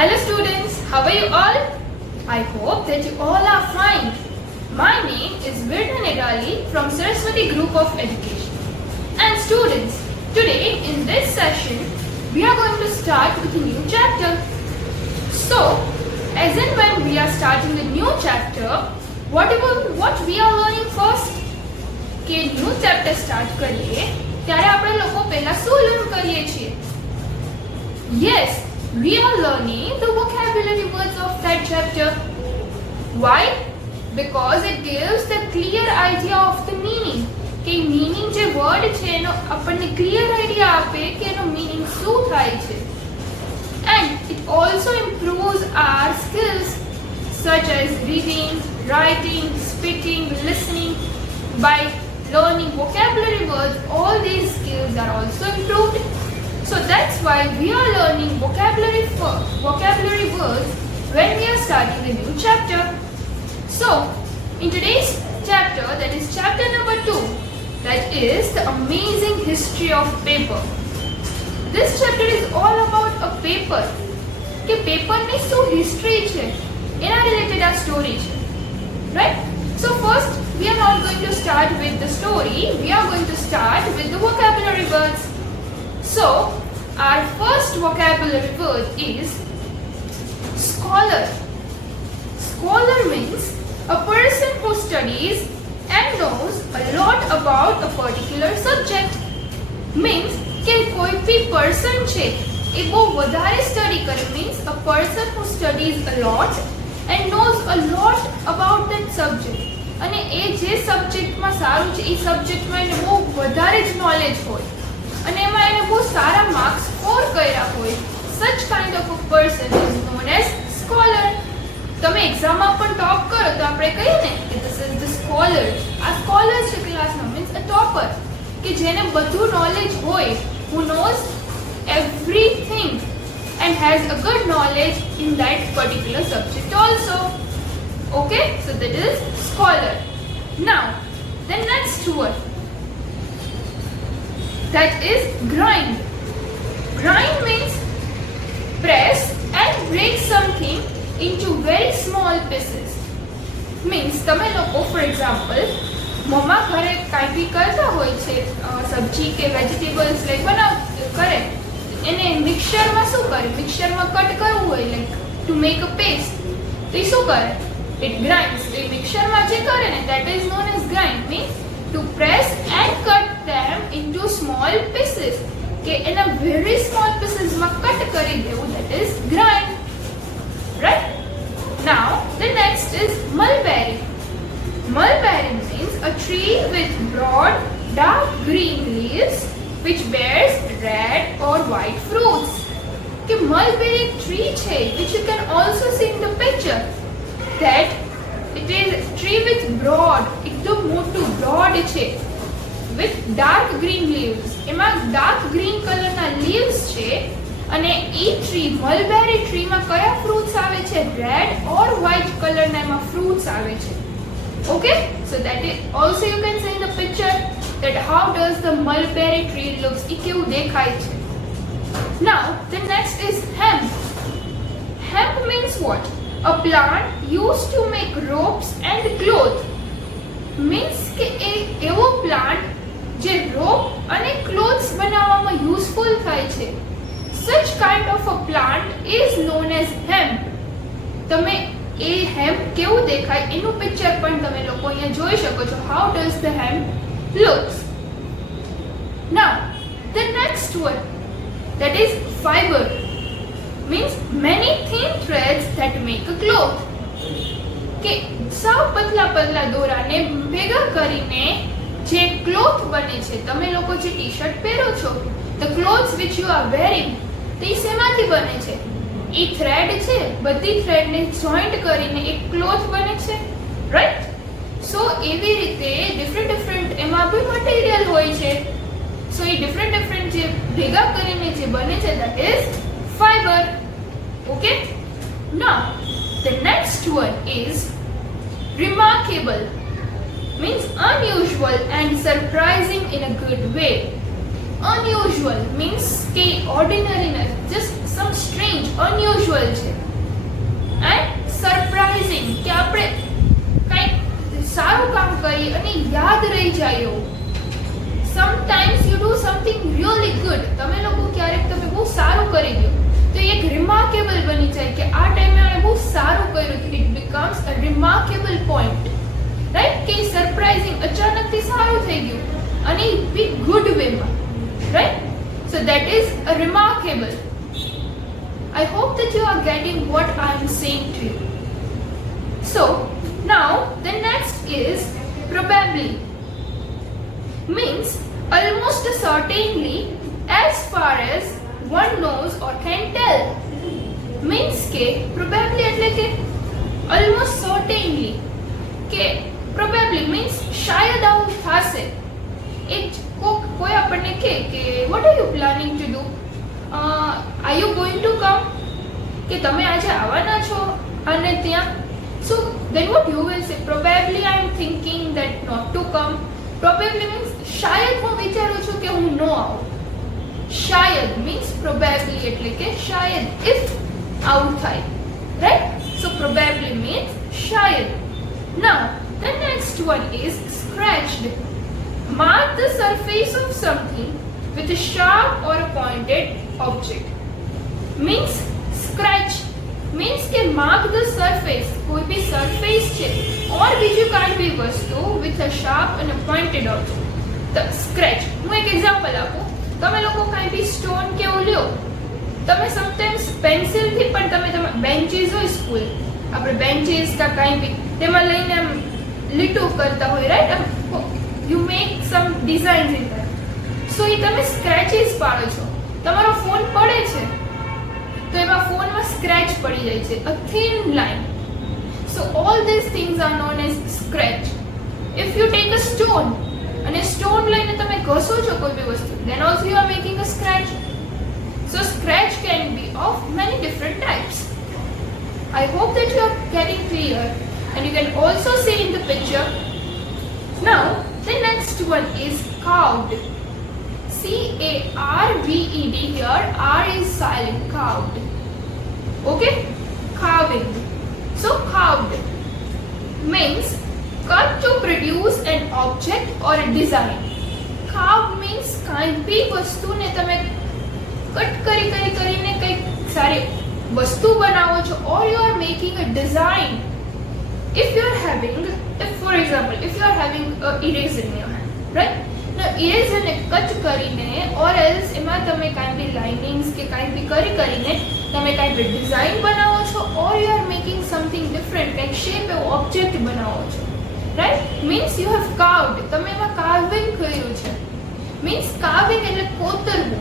Hello students, how are you all? I hope that you all are fine. My name is Virna Nedali from Saraswati Group of Education. And students, today in this session, we are going to start with a new chapter. So, as and when we are starting the new chapter, what we are learning first? કે new chapter start કરીએ ત્યારે આપણે લોકો પહેલા શું learn કરીએ છીએ? Yes, we are learning the vocabulary words of that chapter. Why? Because it gives the clear idea of the meaning. કે meaning જે word છે એનો આપણને clear idea આપે કે એનો meaning શું થાય છે. And it also improves our skills such as reading, writing, speaking, listening. By learning vocabulary words, all these skills are also improved. So that's why we are learning vocabulary words when we are starting a new chapter. So, in today's chapter, that is chapter number 2, that is the amazing history of paper. This chapter is all about a paper. કે પેપરની શું history છે એના related આ story છે, right? So first, we are not going to start with the story, we are going to start with the vocabulary words. So, our first vocabulary word is scholar. Scholar means a person who studies and knows a lot about a particular subject. Means કે કોઈ બી person છે એ બહુ વધારે study કરે, means a person who studies a lot and knows a lot about that subject. અને એ જે સબ્જેક્ટમાં સારું છે એ સબ્જેક્ટમાં એને બહુ વધારે જ નોલેજ હોય અને એમાં એને બહુ સારા માર્ક્સ સ્કોર કર્યા હોય. such kind of a person is known as scholar. તમે એક્ઝામમાં પણ ટોપ કરો તો આપણે કહીએ ને કે this is the scholar. આ સ્કોલર છે ક્લાસમાં, મીન્સ અ ટોપર, કે જેને બધું નોલેજ હોય, who knows everything and has a good knowledge in that particular subject also. Okay, so that is scholar. Now, the next word, that is grind. Grind means press and break something into very small pieces. Means તમે લોકો for example મમ્મા ઘરે કાંઈ બી કરતા હોય છે, સબ્જી કે vegetables like કરે એને મિક્સરમાં શું કરે, મિક્સરમાં કટ કરવું હોય like to make a paste, તો એ શું કરે? It grinds. The mixture માં જે કરે ને that is known as grind, means to press and cut them into small pieces. કે એના very small pieces માં cut કરી દેવું, that is grind. Right? Now the next is mulberry. Mulberry means a tree with broad dark green leaves which bears red or white fruits. કે mulberry tree છે which you can also see in the picture. That it is a tree with broad, એકદમ મોટું broad છે, with dark green leaves. એમાં dark green કલરના leaves છે અને એ tree mulberry tree માં કયા fruits આવે છે? Red or white કલરના એમાં fruits આવે છે. Okay, so that is also you can see in the picture that how does the mulberry tree looks, એ કેવું દેખાય છે. Now the next is hemp. Hemp means what? A plant used to make ropes and cloth. Means કે એ એવો plant જે રોપ અને clothes બનાવવામાં useful થાય છે. Such kind of a plant is known as hemp. તમે એ હેમ્પ કેવું દેખાય એનું પિક્ચર પણ તમે લોકો અહીંયા જોઈ શકો છો. How does the hemp looks? Now the next one, that is fiber. Means many thin threads that make a cloth. કે સાવ પતલા પતલા દોરાને ભેગા કરીને જે ક્લોથ બને છે, તમે લોકો જે ટી-શર્ટ પહેરો છો, the clothes which you are wearing, તે શેમાંથી બને છે? એ થ્રેડ છે, બધી થ્રેડને જોઈન્ટ કરીને એક ક્લોથ બને છે, રાઈટ? સો એવી રીતે ડિફરન્ટ એમાં બી મટીરિયલ હોય છે. સો એ ડિફરન્ટ જે ભેગા કરીને જે બને છે that is fiber. Okay? Now, the next one is remarkable. Means unusual and surprising in a good way. unusual means કે ordinary નથી, just some strange, unusual છે. And surprising કે આપણે કંઈક સારું કામ કરીએ અને યાદ રહી જાય એવું. Sometimes you do something really good. તમે લોકો ક્યારેક તમે બહુ સારું કરી દો તો એક રિમાર્કેબલ બની જાય કે આ ટાઈમે આણે બહુ સારું કર્યું. It becomes a remarkable point. Right? કે સરપ્રાઇઝિંગ અચાનકથી સારું થઈ ગયું અને બી ગુડ વેમાં. Right? So that is a remarkable. I hope that you are getting what I am saying to you. So now the next is probably. Means almost certainly, as far as one knows or can tell. Means કે probably એટલે કે almost certainly કે probably means શાયદ આવું થશે. એક કોઈ આપણને કહે કે what are you planning to do? Are you going to come? કે તમે આજે આવવાના છો અને ત્યાં? So then what you will say? Probably I am thinking that not to come. Probably means શાયદ હું વિચારું છું કે હું ન આવું. શાયદ means probably એટલે કે શાયદ if આવું થાય. Right? So probably means શાયદ. Now the next one is scratched. Mark the surface of something with a sharp or a pointed object. Means scratch means કે mark the surface, કોઈ બી surface છે or બીજું કાંઈ બી વસ્તુ with a sharp and a pointed object. The scratch. હું એક example આપું. તમે લોકો કાંઈ બી સ્ટોન કે એવું લ્યો, તમે સમટાઈમ્સ પેન્સિલથી પણ તમે બેન્ચીસ હોય સ્કૂલ, આપણે બેન્ચીસ કા કાંઈ બી તેમાં લઈને આમ લીટું કરતા હોય, right? You make some designs in that. So એ તમે સ્ક્રેચીસ પાડો છો. તમારો ફોન પડે છે તો એમાં ફોનમાં સ્ક્રેચ પડી જાય છે, a thin line. So all these things are known as scratch. If you take a stone અને સ્ટોન લઈને તમે ઘસો છો કોઈ બી વસ્તુ, then also you are making a scratch. So scratch can be of many different types. I hope that you are getting clear and you can also see in the picture. Now the next one is carved. C-A-R-V-E-D here. R is silent. Carved. Okay? Carving. So carved means cut to produce an object or a design. Carved means કાંઈ બી વસ્તુને તમે cut કરીને કંઈક સારી વસ્તુ બનાવો છો, or you are making a design. If you are having, for example, if you are having a eraser in your hand, right? Now eraser ને કટ કરીને or else એમાં તમે કાંઈ બી લાઇનિંગ્સ કે કાંઈ બી કરીને તમે કાંઈ બી ડિઝાઇન બનાવો છો, or you are making something different, કાંઈક શેપ એવો ઓબ્જેક્ટ બનાવો છો. Right? Means you have carved. તમે એમાં કાર્વિંગ કર્યું છે. Means carving એટલે કોતરવું.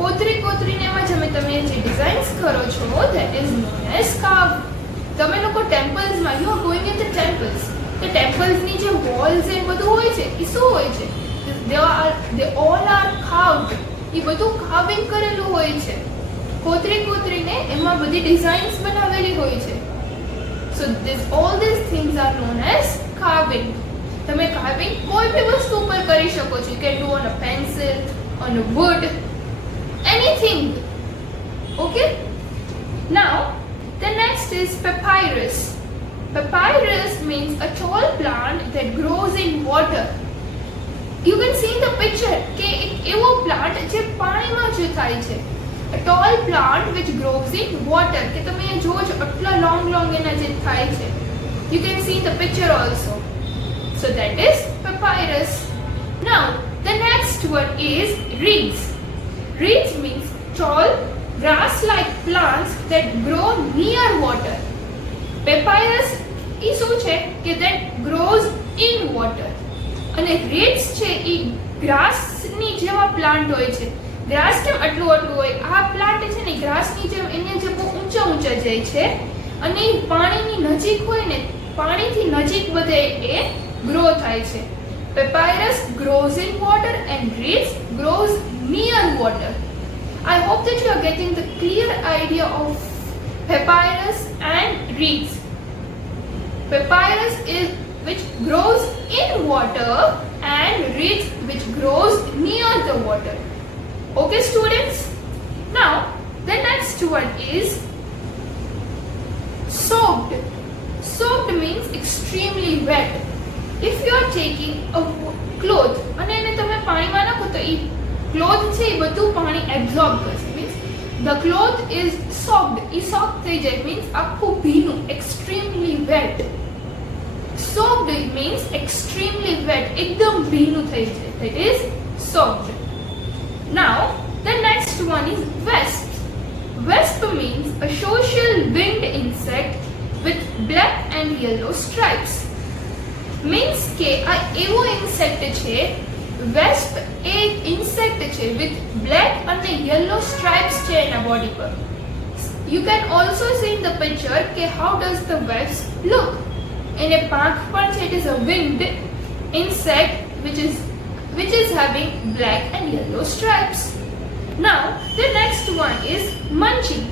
કોતરીને એમાં તમે જે ડિઝાઇન્સ કરો છો, that is known as carve. તમે લોકો ટેમ્પલ્સમાં, you are going into temples. તો ટેમ્પલ્સની જે વોલ્સ એ બધું હોય છે એ શું હોય છે? They all are carved. એ બધું કાર્વિંગ કરેલું હોય છે. કોતરીને એમાં બધી ડિઝાઇન્સ બનાવેલી હોય છે. So all these things are known as carving. તમે કાર્વિંગ કોઈ બી વસ્તુ ઉપર કરી શકો છો. You can do on a pencil, on a wood, anything. Okay? Now the next is papyrus. Papyrus means a tall plant that grows in water. You can see in the picture કે એક એવો plant જે પાણીમાં જ થાય છે. A tall plant which grows in water. કે તમે એ જોવો છો આટલા લોંગ એના જે થાય છે. You can see the picture also. So that is papyrus. Now the next one is reeds. Reeds means tall grass-like plants that grow near water. Papyrus એ શું છે કે that grows in water. અને reeds છે એ ગ્રાસની જેવા plant હોય છે. Grass કેમ આટલું હોય? આ પ્લાન્ટ છે ને ગ્રાસની જેમ એને જે બહુ ઊંચા જાય છે અને પાણીની નજીક હોય ને, પાણીથી નજીક બધે એ ગ્રો થાય છે. Papyrus grows in water and reeds grows near water. I hope that you are getting the clear idea of papyrus and reeds. Papyrus is which grows in water and reeds which grows near the water. Okay, students? Now, the next one is soaked. Soaked means extremely wet. If you are taking a cloth અને એને તમે પાણીમાં નાખો તો એ cloth છે એ બધું પાણી absorb કરશે. Means the cloth is soaked. A soak થઈ જાય મીન્સ આખું ભીનું, extremely wet. Soaked means extremely wet, એકદમ ભીનું થઈ જાય. That is soaked. Now, the next one is wasp. Wasp means a social winged insect with black and yellow stripes. Means કે આ એવો ઇન્સેક્ટ છે, વેસ્પ એક ઇન્સેક્ટ છે with black અને yellow stripes છે એના બોડી પર. You can also see in the picture કે how does the wasp look. એને પાંખ પણ છે, it is a winged insect which is having black and yellow stripes. Now, the next one is munching.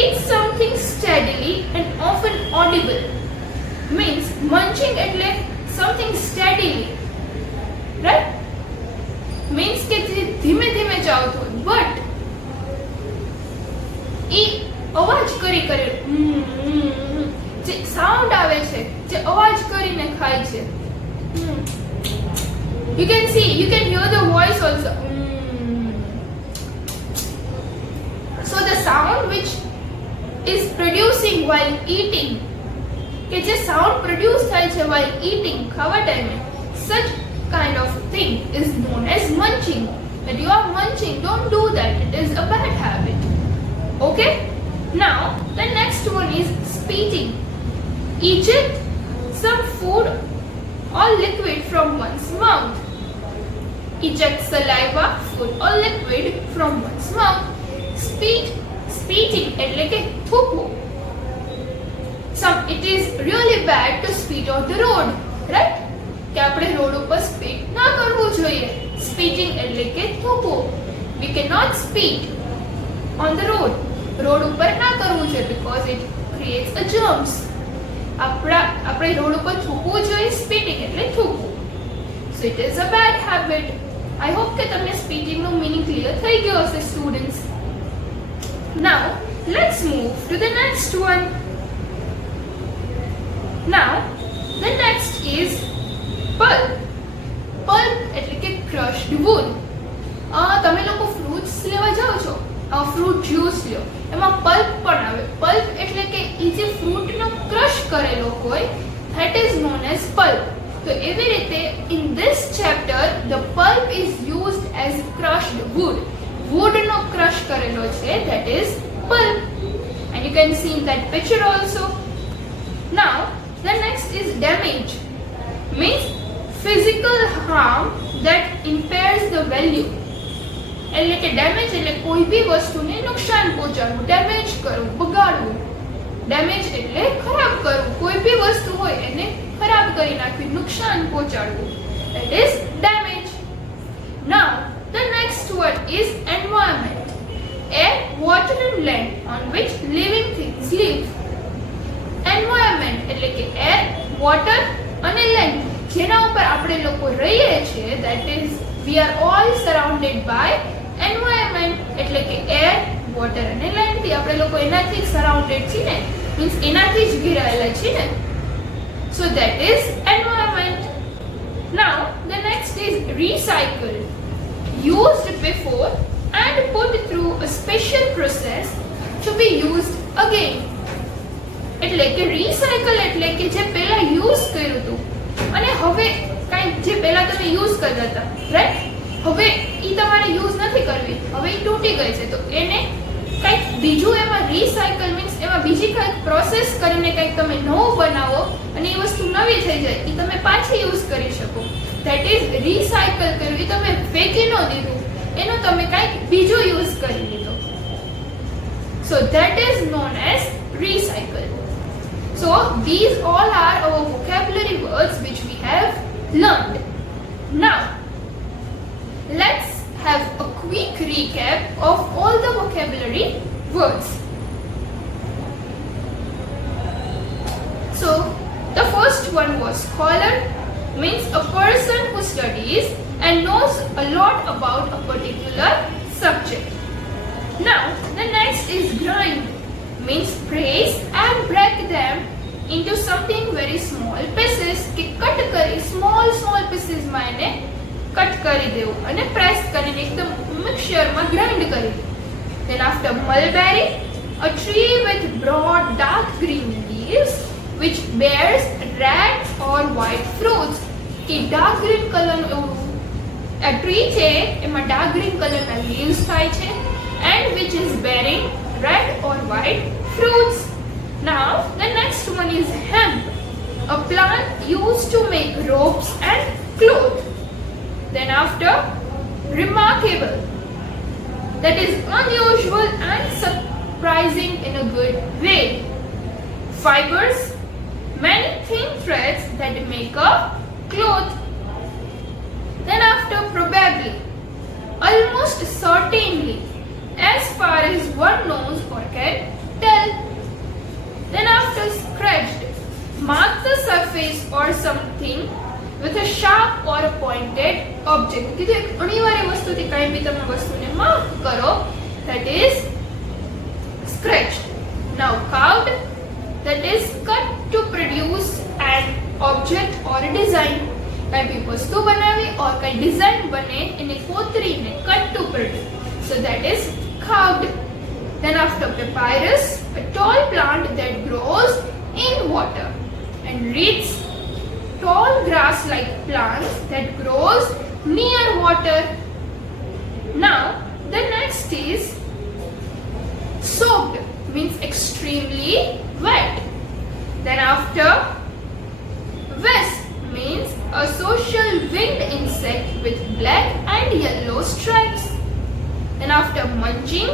Eat something steadily and often audible. Means munching એટલે something steadily, right? Means કે ધીમે ધીમે ચાવતો હોય, but એ અવાજ કરી જે sound આવે છે, જે અવાજ કરીને ખાય છે. You can hear the voice also. So the sound which is producing while eating, કે જે સાઉન્ડ પ્રોડ્યુસ થાય છે while eating, ખાવા ટાઈમે, such kind of thing is known as munching. That you are munching, don't do that, it is a bad habit. Okay? Now, the next one is spitting. Eject some food or liquid from one's mouth. Eject saliva, food or liquid from one's mouth. Spitting એટલે કે થૂકવું. It is really bad to spit on the road, right? કે આપણે road ઉપર સ્પીટ ના કરવું જોઈએ. Spitting એટલે કે થૂકવું. We cannot spit on the road. Road ઉપર ના કરવું જોઈએ because it creates a germs. આપણે રોડ ઉપર થૂકવું જોઈએ. Spitting એટલે થૂકવું. So it is a bad habit. I hope કે તમને spitting નો meaning clear થઈ ગયો હશે, students. Now, let's move to the next one. Now, the next is pulp. Pulp એટલે કે crushed wood. તમે લોકો ફ્રૂટ્સ લેવા જાઓ છો, ફ્રૂટ જ્યુસ લ્યો, એમાં પલ્પ પણ આવે. પલ્પ એટલે કે એ જે ફ્રૂટનો ક્રશ કરેલો હોય, that is known as pulp. તો એવી રીતે in this chapter the pulp is used as crushed wood. Woodનો ક્રશ કરેલો છે, that is pulp. And you can see in that picture also. Now, the next is damage. Means physical harm that impairs the value. એટલે કે damage એટલે કોઈ બી વસ્તુને નુકસાન પહોંચાડવું, ડેમેજ કરવું, બગાડવું. ડેમેજ એટલે ખરાબ કરવું, કોઈ બી વસ્તુ હોય એને ખરાબ કરી નાખવી, નુકસાન પહોંચાડવું. That is damage. Now, the next word is environment. Air, water and land on which living things live. Environment એટલે કે air, water અને land જેના ઉપર આપણે લોકો રહીએ છીએ, that is we are all surrounded by environment. એટલે કે air, water અને land થી આપણે લોકો એનાથી સરાઉન્ડેડ છીએ ને, મીન્સ એનાથી જ ઘેરાયેલા છીએ ને. So that is environment. Now, the next is recycle. Used before and put through a special process to be used again. એટલે કે રિસાયકલ એટલે કે જે પહેલા યુઝ કર્યું હતું અને હવે કાંઈ જે પહેલા તમે યુઝ કરતા હતા, રાઈટ, હવે એ તમારે યુઝ નથી કરવી, હવે એ તૂટી ગઈ છે, તો એને કંઈક બીજું એમાં રિસાયકલ મીન્સ એમાં બીજી કંઈક પ્રોસેસ કરીને કંઈક તમે નવું બનાવો અને એ વસ્તુ નવી થઈ જાય, એ તમે પાછી યુઝ કરી શકો. ધેટ ઇઝ રિસાયકલ કર્યું, એ તમે ફેંકી ન દીધું, એનો તમે કંઈક બીજું યુઝ કરી લીધો. So that is known as recycle. So these all are our vocabulary words which we have learned. Now, let's have a quick recap of all the vocabulary words. So, the first one was scholar, means a person who studies and knows a lot about a particular subject. Now the next is grind, means press and break them into something very small pieces. કે cut કરી small pieces માં એને cut કરી દેવું અને press કરીને એકદમ મિક્સચરમાં grind કરી દેવું. Then after mulberry, a tree with broad dark green leaves which bears red or white fruits. કે dark green color a tree છે એમાં dark green color ના leaves થાય છે and which is bearing red or white fruits. Now the next one is hemp, a plant used to make ropes and cloth. Then after remarkable, that is unusual and surprising in a good way. Fibers, many thin threads that make a cloth. Then after probably, almost certainly, as far as one knows or can tell. Then after scratched, mark the surface or something with a sharp or a pointed object. કીધું એક અનિવાર્ય વસ્તુથી કંઈ બી તમે વસ્તુને mark કરો, that is scratched. Now carved, that is cut to produce an object or a design. કંઈ બી વસ્તુ બનાવી or કંઈ ડિઝાઇન બને એને કોતરીને cut to produce, so that is carved. Then after papyrus, a tall plant that grows in water, and reeds, tall grass-like plants that grows near water. Now the next is soaked, means extremely wet. Then after wasp, means a social winged insect with black and yellow stripes. Then after munching,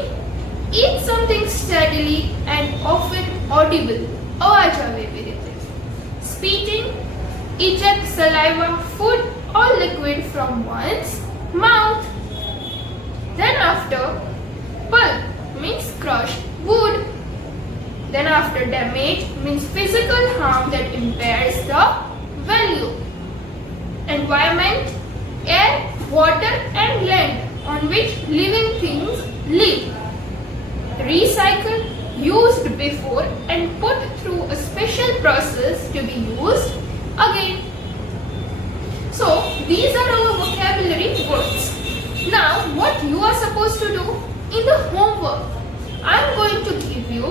eat something steadily and often audible. અવાજ આવે એવી રીતે. Spitting, eject saliva, food or liquid from one's mouth. Then after pulp, means crushed wood. Then after damage, means physical harm that impairs the value. Environment, air, water and land on which living things live. Recycle, used before and put through a special process to be used again. So these are our vocabulary words. Now what you are supposed to do in the homework, I am going to give you,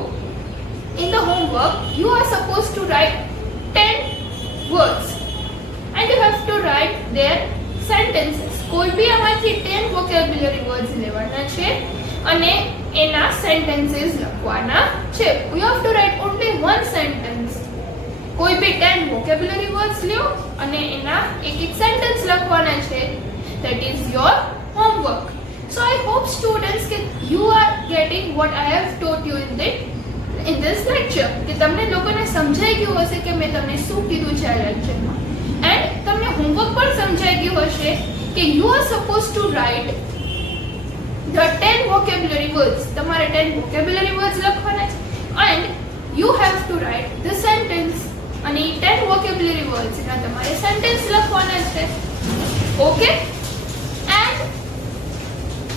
in the homework you are supposed to write 10 words and you have to write their sentences. કોઈ બી આમાંથી 10 vocabulary words લેવાના છે અને એના sentences લખવાના છે. You have to write only one sentence. કોઈ બી 10 vocabulary words લ્યો અને એના એક sentence લખવાના છે. That is your homework. So I hope students that you are getting what I have taught you in this lecture. કે તમને લોકોને સમજાઈ ગયું હશે કે મેં તમને શું કીધું છે આ લેક્ચરમાં. And તમને homework પણ સમજાઈ ગયું હશે કે you are supposed to write the 10 vocabulary words. તમારે 10 vocabulary words લખવાના છે and you have to write the sentence. અને 10 vocabulary words ના તમારે sentence લખવાના છે. Okay? And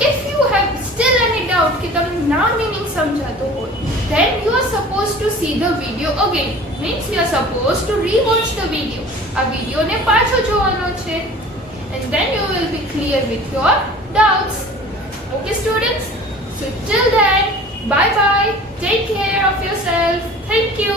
if you have still any doubt કે તમને ના meaning સમજાતો હોય, then you are supposed to see the video again. Means you are supposed to rewatch the video. આ વિડિયોને પાછો જોવાનો છે and then you will be clear with your doubts. Okay students, so till then, bye bye, take care of yourself, thank you.